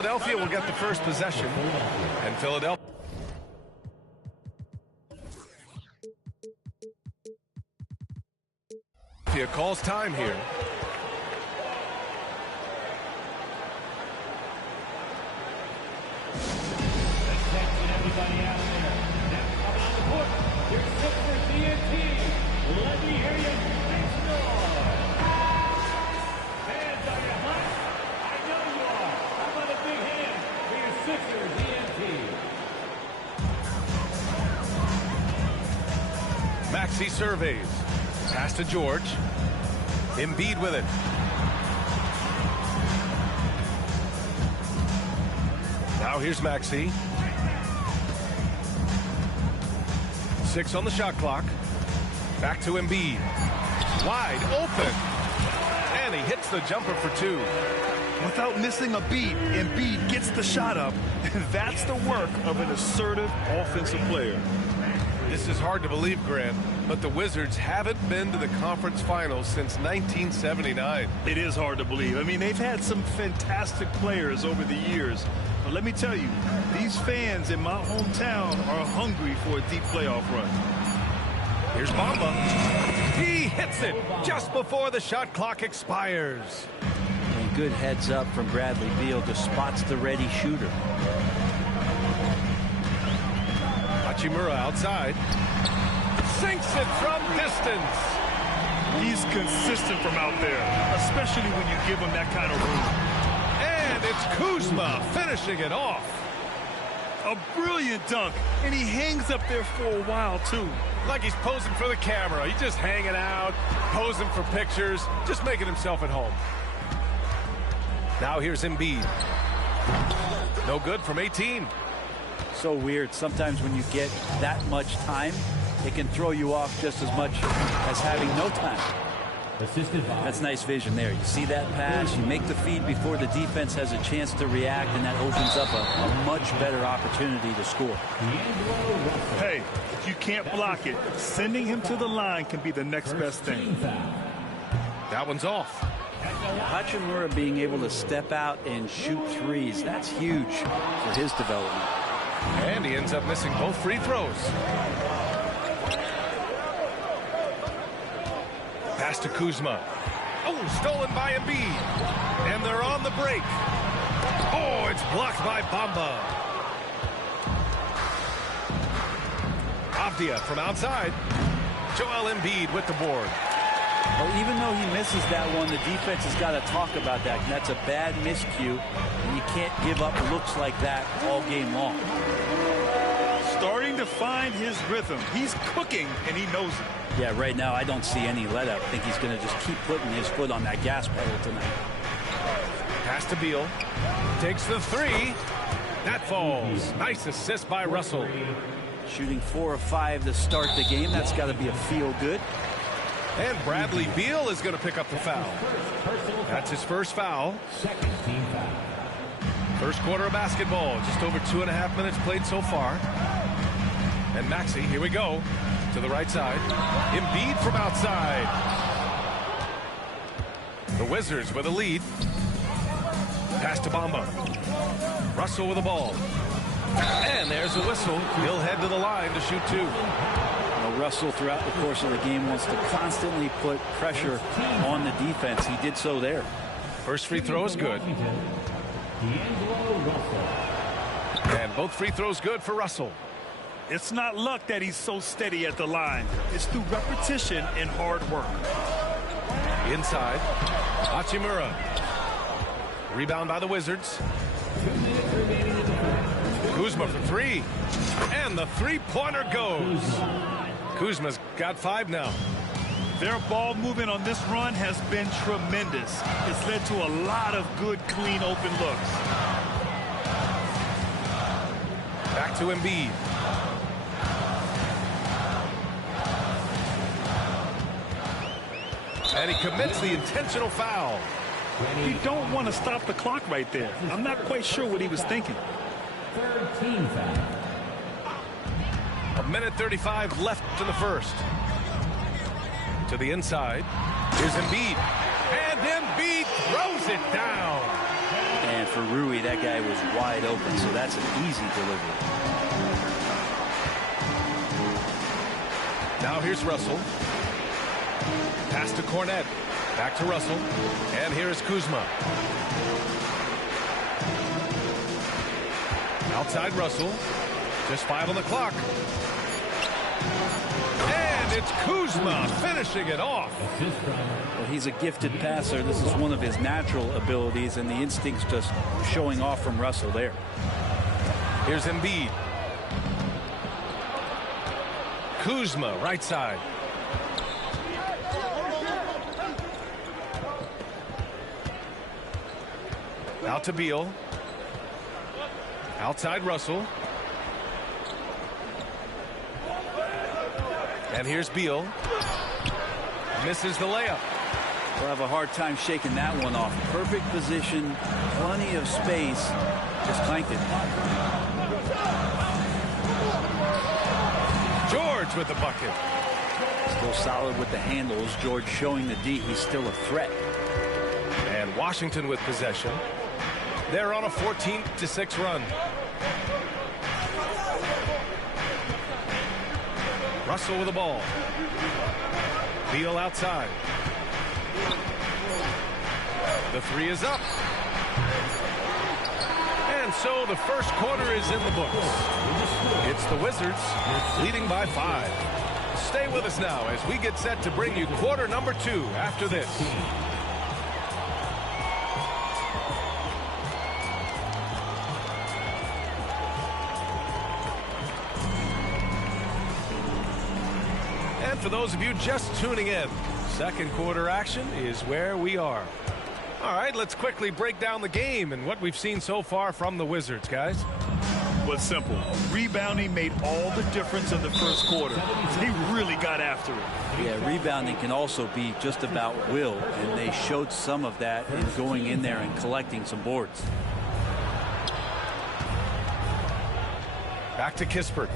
Philadelphia will get the first possession, and Philadelphia calls time here. Everybody out there, next up on the court, your Sixers TNT. Let me hear you make some noise. Fans, are you hot? I know you are. How about a big hand for your Sixers TNT? Maxey surveys. Pass to George. Embiid with it. Now here's Maxey. 6 on the shot clock. Back to Embiid. Wide open. And he hits the jumper for 2. Without missing a beat, Embiid gets the shot up. And that's the work of an assertive offensive player. This is hard to believe, Grant, but the Wizards haven't been to the conference finals since 1979. It is hard to believe. I mean, they've had some fantastic players over the years. But let me tell you, these fans in my hometown are hungry for a deep playoff run. Here's Bamba. He hits it just before the shot clock expires. And good heads up from Bradley Beal, just spots the ready shooter. Hachimura outside. Sinks it from distance. He's consistent from out there, especially when you give him that kind of room. And it's Kuzma finishing it off. A brilliant dunk, and he hangs up there for a while, too. Like he's posing for the camera. He's just hanging out, posing for pictures, just making himself at home. Now here's Embiid. No good from 18. So weird. Sometimes when you get that much time, it can throw you off just as much as having no time. That's nice vision there. You see that pass, you make the feed before the defense has a chance to react, and that opens up a much better opportunity to score. Hey, if you can't block it, sending him to the line can be the next best thing. That one's off. Hachimura being able to step out and shoot threes, that's huge for his development. And he ends up missing both free throws. Pass to Kuzma. Oh, stolen by Embiid. And they're on the break. Oh, it's blocked by Bamba. Avdia from outside. Joel Embiid with the board. Well, even though he misses that one, the defense has got to talk about that. And that's a bad miscue, and you can't give up looks like that all game long. Starting to find his rhythm. He's cooking, and he knows it. Yeah, right now I don't see any let up. I think he's going to just keep putting his foot on that gas pedal tonight. Pass to Beal. Takes the 3. That falls. Nice assist by Russell. Shooting 4 of 5 to start the game. That's got to be a feel good. And Bradley Beal is going to pick up the foul. That's his first foul. First quarter of basketball. Just over 2.5 minutes played so far. And Maxey, here we go. To the right side. Embiid from outside. The Wizards with a lead. Pass to Bamba. Russell with the ball. And there's a whistle. He'll head to the line to shoot 2. Well, Russell, throughout the course of the game, wants to constantly put pressure on the defense. He did so there. First free throw is good. And both free throws good for Russell. It's not luck that he's so steady at the line. It's through repetition and hard work. Inside. Hachimura. Rebound by the Wizards. Kuzma for 3. And the three-pointer goes. Kuzma's got 5 now. Their ball movement on this run has been tremendous. It's led to a lot of good, clean, open looks. Back to Embiid. And he commits the intentional foul. You don't want to stop the clock right there. I'm not quite sure what he was thinking. 13 foul. 1:35 left in the first. To the inside. Here's Embiid. And Embiid throws it down. And for Rui, that guy was wide open, so that's an easy delivery. Now here's Russell. Pass to Cornette. Back to Russell. And here is Kuzma. Outside Russell. Just 5 on the clock. And it's Kuzma finishing it off. Well, he's a gifted passer. This is one of his natural abilities, and the instincts just showing off from Russell there. Here's Embiid. Kuzma, right side. Out to Beal. Outside Russell. And here's Beal. Misses the layup. We'll have a hard time shaking that one off. Perfect position, plenty of space. Just clanked it. George with the bucket. Still solid with the handles. George showing the D he's still a threat. And Washington with possession. They're on a 14-6 run. Russell with the ball. Beal outside. The three is up. And so the first quarter is in the books. It's the Wizards leading by 5. Stay with us now as we get set to bring you quarter number 2 after this. And for those of you just tuning in, second quarter action is where we are. All right, let's quickly break down the game and what we've seen so far from the Wizards, guys. Well, it's simple. Rebounding made all the difference in the first quarter. They really got after it. Yeah, rebounding can also be just about will, and they showed some of that in going in there and collecting some boards. Back to Kispert.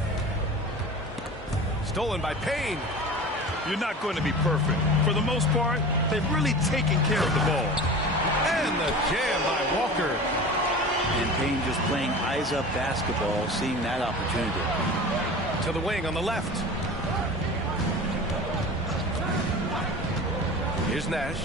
Stolen by Payne. You're not going to be perfect. For the most part, they've really taken care of the ball. And the jam by Walker. And Payne just playing eyes-up basketball, seeing that opportunity. To the wing on the left. Here's Nash.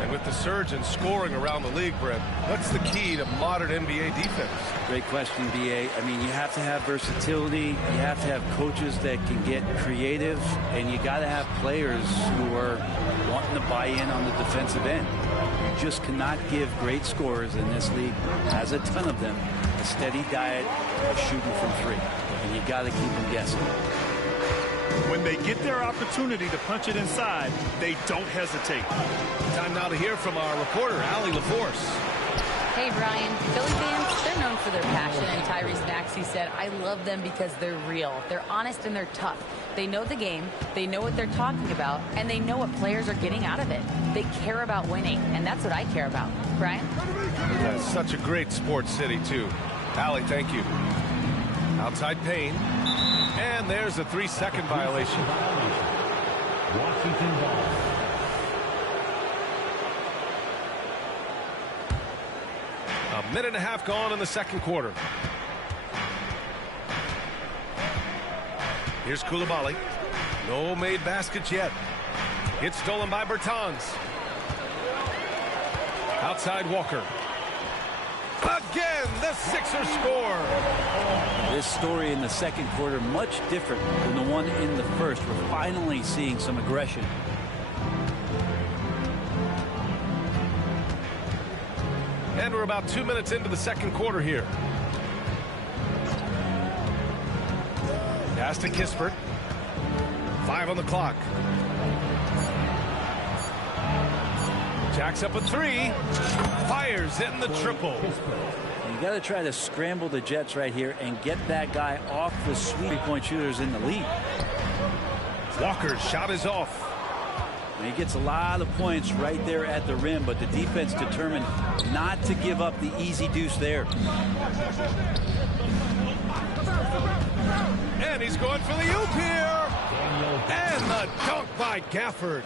And with the surge in scoring around the league, Brett, what's the key to modern NBA defense? Great question, B.A. I mean, you have to have versatility. You have to have coaches that can get creative. And you got to have players who are wanting to buy in on the defensive end. You just cannot give great scorers in this league, has a ton of them, a steady diet of shooting from 3. And you got to keep them guessing. When they get their opportunity to punch it inside, they don't hesitate. Time now to hear from our reporter, Allie LaForce. Hey, Brian. Philly fans, they're known for their passion, and Tyrese Maxey said, I love them because they're real. They're honest and they're tough. They know the game, they know what they're talking about, and they know what players are getting out of it. They care about winning, and that's what I care about. Brian? That's such a great sports city, too. Allie, thank you. Outside Payne. And there's a 3-second violation. Washington ball. A minute and a half gone in the second quarter. Here's Koulibaly. No made baskets yet. It's stolen by Bertans. Outside Walker. Again, the Sixers score. This story in the second quarter much different than the one in the first. We're finally seeing some aggression. And we're about 2 minutes into the second quarter here. Pass to Kispert. 5 on the clock. Jacks up a 3. Fires in the triple. You got to try to scramble the Jets right here and get that guy off the three-point shooters in the lead. Walker's shot is off. And he gets a lot of points right there at the rim, but the defense determined not to give up the easy deuce there. And he's going for the oop here. And the dunk by Gafford.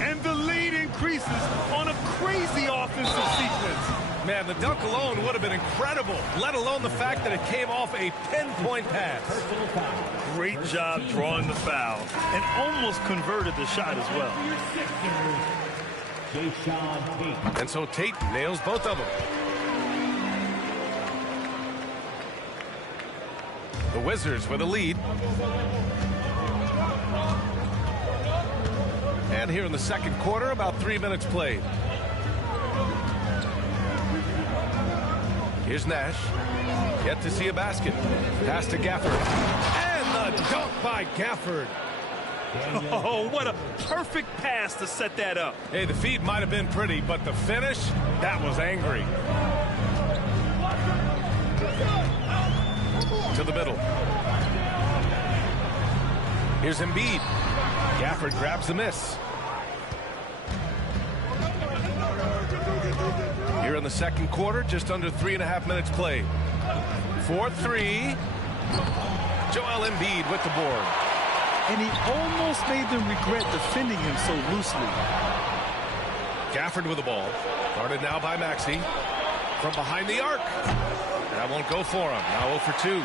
And the lead speed increases on a crazy offensive sequence. Man, the dunk alone would have been incredible, let alone the fact that it came off a pinpoint pass. Great job drawing the foul and almost converted the shot as well. And so Tate nails both of them. The Wizards with a lead. And here in the second quarter, about 3 minutes played. Here's Nash. Yet to see a basket. Pass to Gafford. And the dunk by Gafford. Oh, what a perfect pass to set that up. Hey, the feed might have been pretty, but the finish, that was angry. To the middle. Here's Embiid. Gafford grabs the miss. Here in the second quarter, just under 3.5 minutes played. 4-3. Joel Embiid with the board. And he almost made them regret defending him so loosely. Gafford with the ball. Guarded now by Maxey. From behind the arc. That won't go for him. Now 0 for 2.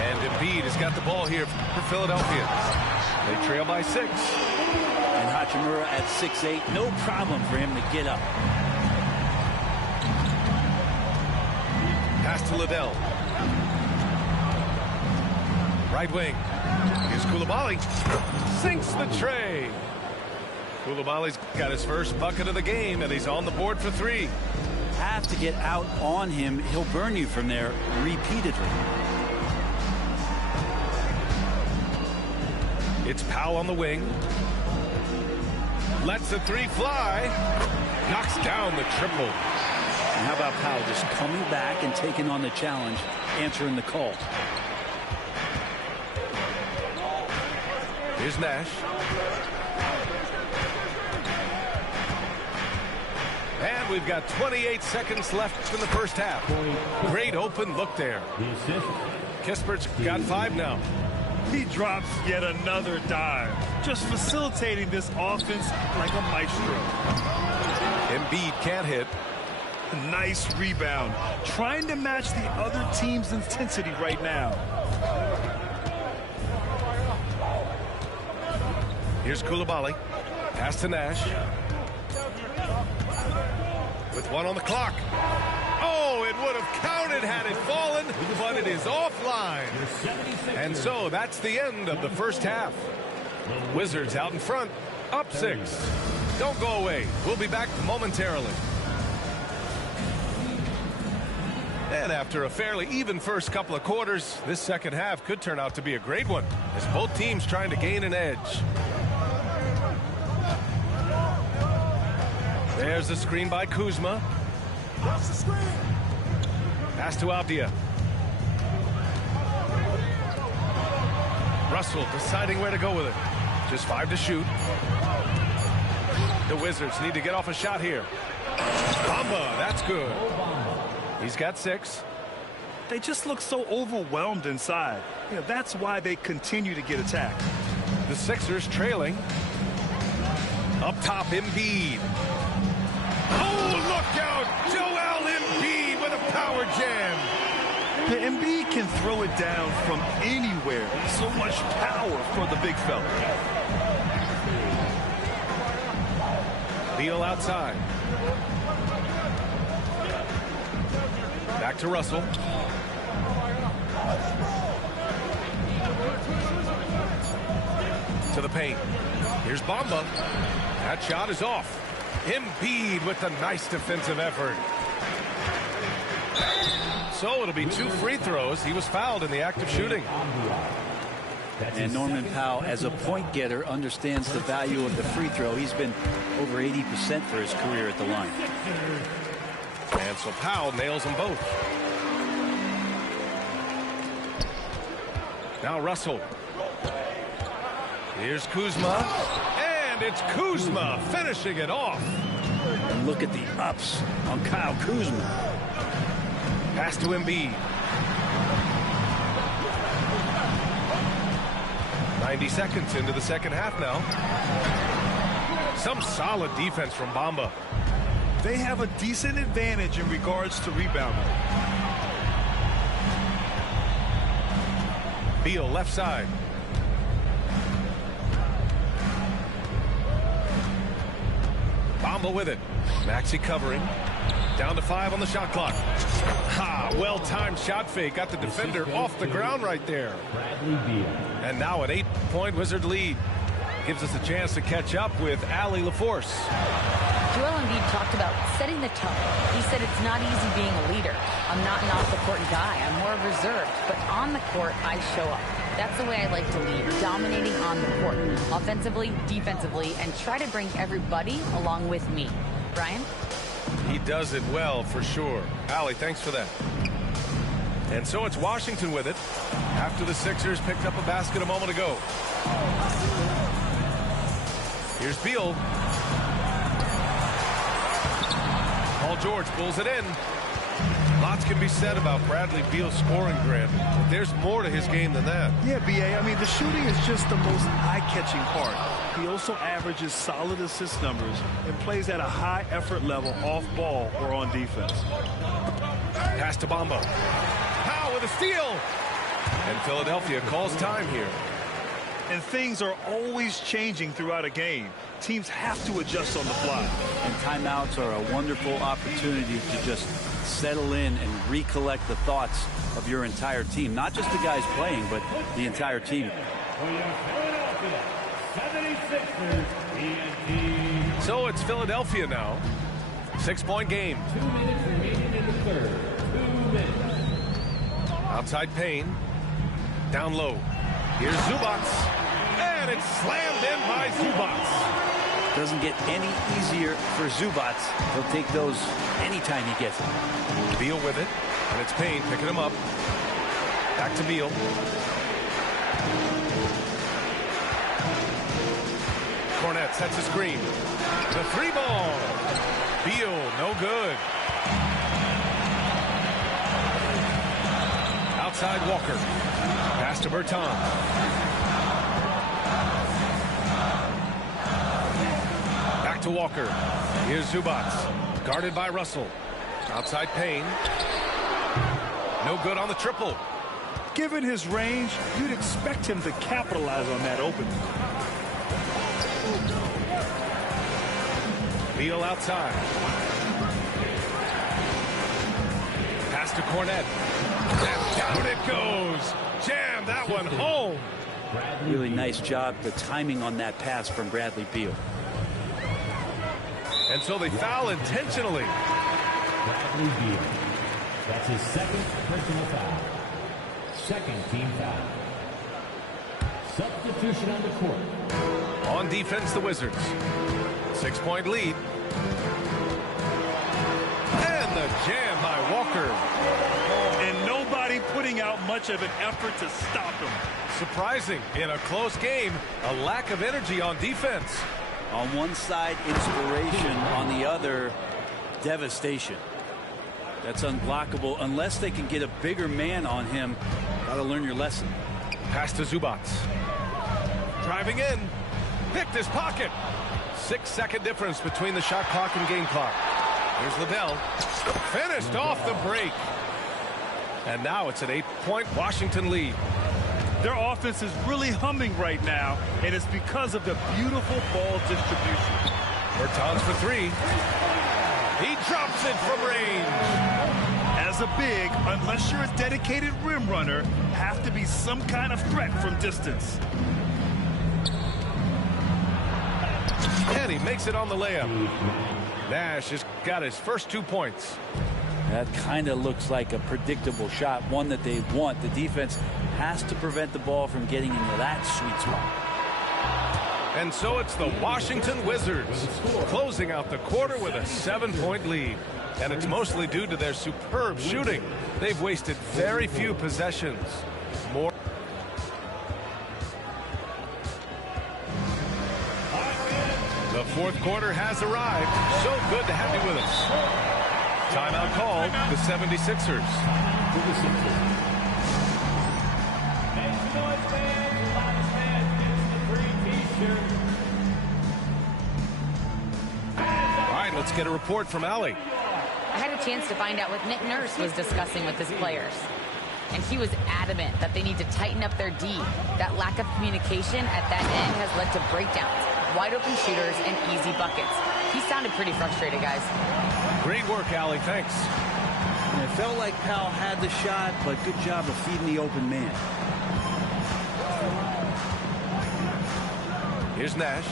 And Embiid has got the ball here for Philadelphia. They trail by 6. And Hachimura at 6'8", no problem for him to get up. Pass to Liddell. Right wing. Here's Koulibaly. Sinks the tray. Koulibaly's got his first bucket of the game, and he's on the board for 3. Have to get out on him. He'll burn you from there repeatedly. It's Powell on the wing. Lets the 3 fly. Knocks down the triple. And how about Powell just coming back and taking on the challenge, answering the call. Here's Nash. And we've got 28 seconds left in the first half. Great open look there. Kispert's got 5 now. He drops yet another dive, just facilitating this offense like a maestro. Embiid can't hit. Nice rebound, trying to match the other team's intensity right now. Here's Koulibaly. Pass to Nash. With 1 on the clock. Oh, it would have counted had it fallen, but it is offline. And so that's the end of the first half. Wizards out in front, up 6. Don't go away. We'll be back momentarily. And after a fairly even first couple of quarters, this second half could turn out to be a great one, as both teams trying to gain an edge. There's the screen by Kuzma. Pass to Avdia. Russell deciding where to go with it. Just 5 to shoot. The Wizards need to get off a shot here. Bamba, that's good. He's got 6. They just look so overwhelmed inside. That's why they continue to get attacked. The Sixers trailing. Up top, Embiid. Oh, look out! Joel Embiid with a power jam. The Embiid can throw it down from anywhere. So much power for the big fella. Beal outside. Back to Russell. To the paint. Here's Bamba. That shot is off. Embiid with a nice defensive effort. So it'll be 2 free throws. He was fouled in the act of shooting. And Norman Powell, as a point getter, understands the value of the free throw. He's been over 80% for his career at the line. And so Powell nails them both. Now Russell. Here's Kuzma. And it's Kuzma finishing it off. And look at the ups on Kyle Kuzma. Pass to Embiid. 90 seconds into the second half now. Some solid defense from Bamba. They have a decent advantage in regards to rebounding. Beal left side. Bamba with it. Maxey covering. Down to 5 on the shot clock. Ha! Well-timed shot fake. Got the defender off the ground right there. And now an 8-point Wizard lead. Gives us a chance to catch up with Allie LaForce. Joel Embiid talked about setting the tone. He said it's not easy being a leader. I'm not an off-the-court guy. I'm more reserved. But on the court, I show up. That's the way I like to lead, dominating on the court, offensively, defensively, and try to bring everybody along with me. Brian? He does it well, for sure. Allie, thanks for that. And so it's Washington with it, after the Sixers picked up a basket a moment ago. Here's Beal. Paul George pulls it in. Lots can be said about Bradley Beal's scoring, Grant, but there's more to his game than that. Yeah, B.A., I mean, the shooting is just the most eye-catching part. He also averages solid assist numbers and plays at a high effort level off ball or on defense. Pass to Bamba. Powell with a steal. And Philadelphia calls time here. And things are always changing throughout a game. Teams have to adjust on the fly. And timeouts are a wonderful opportunity to just settle in and recollect the thoughts of your entire team. Not just the guys playing, but the entire team. So it's Philadelphia now. 6-point game. 2 minutes remaining in the third. 2 minutes. Outside Payne. Down low. Here's Zubac. And it's slammed in by Zubac. Doesn't get any easier for Zubac. He'll take those anytime he gets them. Beal with it. And it's Payne picking him up. Back to Beal. Cornette sets a screen. The 3-ball. Beal, no good. Outside Walker. Pass to Bertan. Back to Walker. Here's Zubac. Guarded by Russell. Outside Payne. No good on the triple. Given his range, you'd expect him to capitalize on that opening. Beal outside. Pass to Cornette. And down it goes. Jam that one home. Really nice job, the timing on that pass from Bradley Beal. And so they foul intentionally. Bradley Beal. That's his second personal foul. Second team foul. Substitution on the court. On defense, the Wizards. 6-point lead. And the jam by Walker. And nobody putting out much of an effort to stop him. Surprising. In a close game, a lack of energy on defense. On one side, inspiration. On the other, devastation. That's unblockable unless they can get a bigger man on him. Gotta learn your lesson. Pass to Zubac. Driving in. Picked his pocket. 6-second difference between the shot clock and game clock. Here's Liddell. Finished off the break. And now it's an 8-point Washington lead. Their offense is really humming right now, and it's because of the beautiful ball distribution. Bertans for 3. He drops it from range. As a big, unless you're a dedicated rim runner, have to be some kind of threat from distance. And he makes it on the layup. Nash has got his first 2 points. That kind of looks like a predictable shot, one that they want. The defense has to prevent the ball from getting into that sweet spot. And so it's the Washington Wizards closing out the quarter with a 7-point lead. And it's mostly due to their superb shooting. They've wasted very few possessions. More. The fourth quarter has arrived. So good to have you with us. Timeout called, the 76ers. Make some noise, fans. A lot of fans gets the free t-shirt. let's get a report from Allie. I had a chance to find out what Nick Nurse was discussing with his players. And he was adamant that they need to tighten up their D. That lack of communication at that end has led to breakdowns, wide open shooters, and easy buckets. He sounded pretty frustrated, guys. Great work, Allie. Thanks. And it felt like Powell had the shot, but good job of feeding the open man. Here's Nash.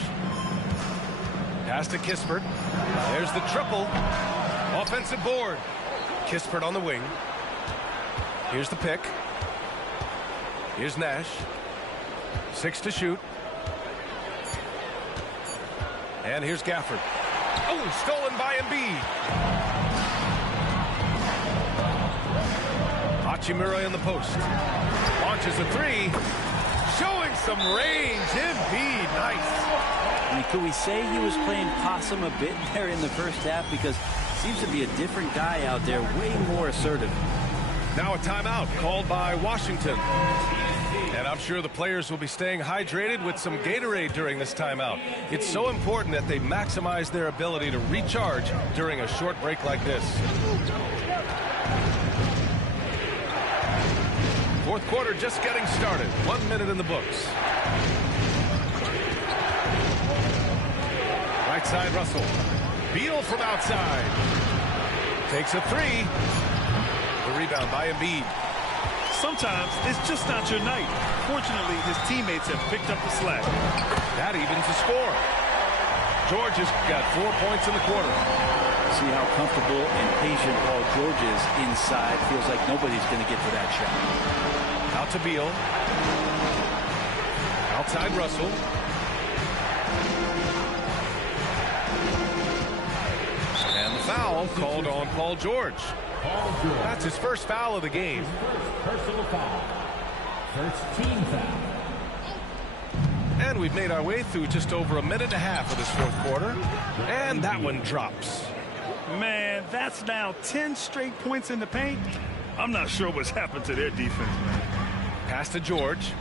Pass to Kispert. There's the triple. Offensive board. Kispert on the wing. Here's the pick. Here's Nash. 6 to shoot. And here's Gafford. Oh, stolen by Embiid. Hachimura in the post. Launches a 3. Showing some range. Embiid, nice. I mean, could we say he was playing possum a bit there in the first half? Because seems to be a different guy out there, way more assertive. Now a timeout called by Washington. And I'm sure the players will be staying hydrated with some Gatorade during this timeout. It's so important that they maximize their ability to recharge during a short break like this. Fourth quarter just getting started. 1 minute in the books. Right side, Russell. Beal from outside. Takes a 3. The rebound by Embiid. Sometimes it's just not your night. Fortunately, his teammates have picked up the slack. That evens the score. George has got 4 points in the quarter. See how comfortable and patient Paul George is inside. Feels like nobody's going to get to that shot. Out to Beal. Outside Russell. And the foul called on Paul George. That's his first foul of the game. Personal foul. First team foul. And we've made our way through just over a minute and a half of this fourth quarter. And that one drops. Man, that's now 10 straight points in the paint. I'm not sure what's happened to their defense, man. Pass to George.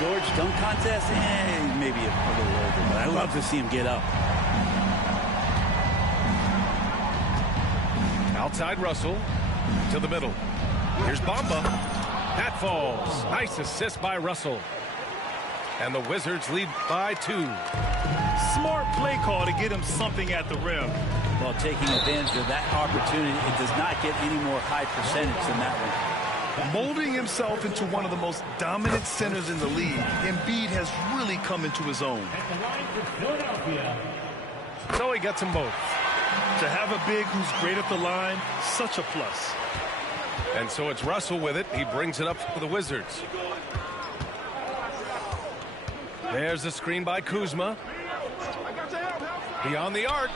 George dunk contest, maybe a little over, but I love to see him get up. Outside Russell to the middle. Here's Bamba. That falls. Nice assist by Russell. And the Wizards lead by 2. Smart play call to get him something at the rim. Well, taking advantage of that opportunity, it does not get any more high percentage than that one. Molding himself into one of the most dominant centers in the league, Embiid has really come into his own. At the line for Philadelphia. So he gets them both. To have a big who's great at the line, such a plus. And so it's Russell with it. He brings it up for the Wizards. There's the screen by Kuzma. Beyond the arc.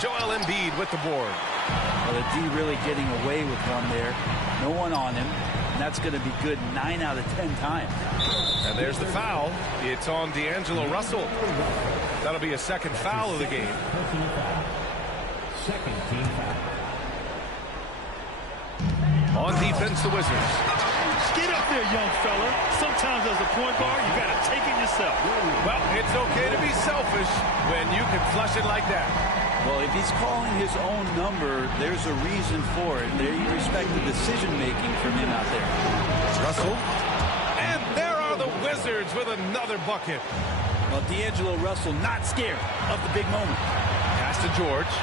Joel Embiid with the board. Well, the D really getting away with one there. No one on him. And that's going to be good 9 out of 10 times. And there's the foul. It's on D'Angelo Russell. That'll be a second foul of the game. Personal foul. Second team foul. On defense, the Wizards. Get up there, young fella. Sometimes as a point guard, you got to take it yourself. Well, it's okay to be selfish when you can flush it like that. Well, if he's calling his own number, there's a reason for it. You respect the decision-making from him out there. Russell. And there are the Wizards with another bucket. Well, D'Angelo Russell not scared of the big moment. Pass to George.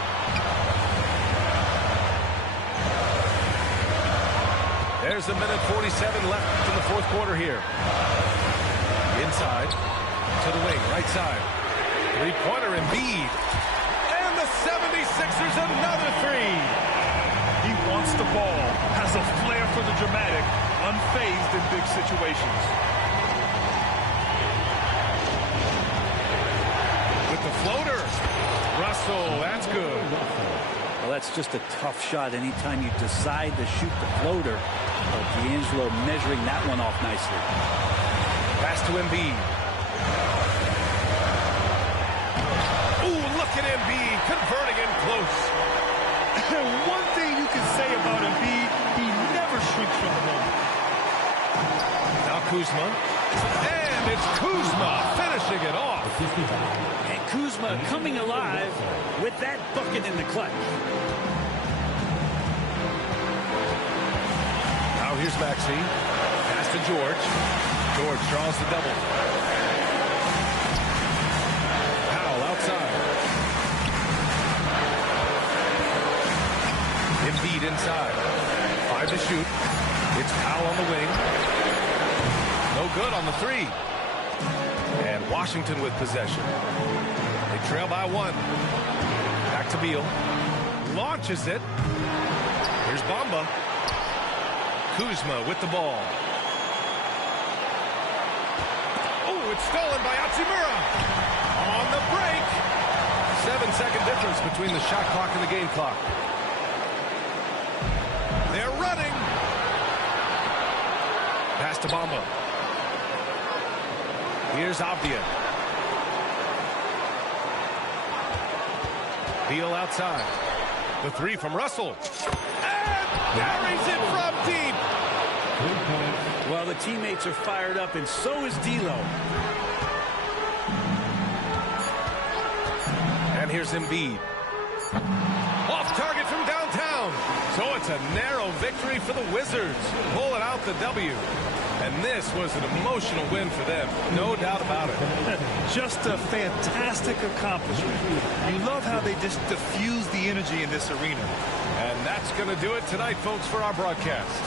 There's a minute 47 left in the fourth quarter here. Inside to the wing, right side. Three-pointer Embiid. And the 76ers another 3. He wants the ball, has a flair for the dramatic, unfazed in big situations. With the floater. Russell, that's good. Well, that's just a tough shot anytime you decide to shoot the floater. But D'Angelo measuring that one off nicely. Pass to Embiid. Ooh, look at Embiid converting in close. One thing you can say about Embiid, never shrinks from the moment. Now Kuzma. And it's Kuzma finishing it off. And Kuzma coming alive with that bucket in the clutch. Now here's Maxey. Pass to George. George draws the double. Powell outside. Embiid inside. 5 to shoot. It's Powell on the wing. No good on the 3. And Washington with possession. They trail by 1. Back to Beal. Launches it. Here's Bamba. Kuzma with the ball. Oh, it's stolen by Hachimura. On the break. 7-second difference between the shot clock and the game clock. They're running. Pass to Bamba. Here's Avdia. Beal outside. The 3 from Russell. And carries it from deep. Well, the teammates are fired up, and so is D'Lo. And here's Embiid. Off target from downtown. So it's a narrow victory for the Wizards. Pulling out the W. And this was an emotional win for them. No doubt about it. Just a fantastic accomplishment. You love how they just diffuse the energy in this arena. And that's going to do it tonight, folks, for our broadcast.